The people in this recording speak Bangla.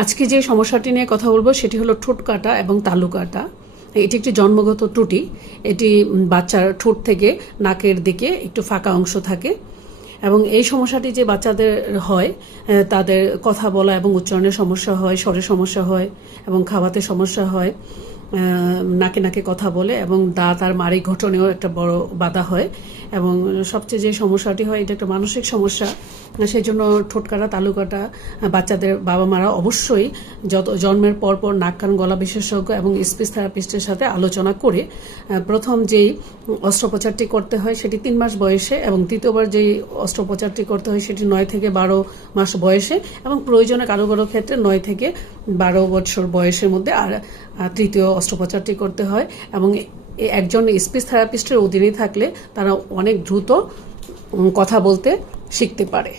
আজকে যে সমস্যাটি নিয়ে কথা বলবো সেটি হলো ঠোঁট কাটা এবং তালু কাটা। এটি একটি জন্মগত ত্রুটি। এটি বাচ্চার ঠোঁট থেকে নাকের দিকে একটু ফাঁকা অংশ থাকে এবং এই সমস্যাটি যে বাচ্চাদের হয় তাদের কথা বলা এবং উচ্চারণের সমস্যা হয়, স্বরের সমস্যা হয় এবং খাওয়াতে সমস্যা হয়, নাকে নাকে কথা বলে এবং দাঁত আর মাড়ি গঠনেও একটা বড় বাধা হয় এবং সবচেয়ে যে সমস্যাটি হয় এটা একটা মানসিক সমস্যা। সেই জন্য ঠোঁট কাটা তালু কাটা বাচ্চাদের বাবা মারা অবশ্যই জন্মের পরপর নাক কান গলা বিশেষজ্ঞ এবং স্পিচ থেরাপিস্টের সাথে আলোচনা করে প্রথম যেই অস্ত্রোপচারটি করতে হয় সেটি 3 মাস বয়সে এবং দ্বিতীয়বার যেই অস্ত্রোপচারটি করতে হয় সেটি 9 থেকে 12 মাস বয়সে এবং প্রয়োজনে কারো কারো ক্ষেত্রে 9 থেকে 12 বছর বয়সের মধ্যে আর তৃতীয় অস্ত্রোপচারটি করতে হয় এবং একজন স্পিচ থেরাপিস্টের অধীনে থাকলে তারা অনেক দ্রুত কথা বলতে শিখতে পারে।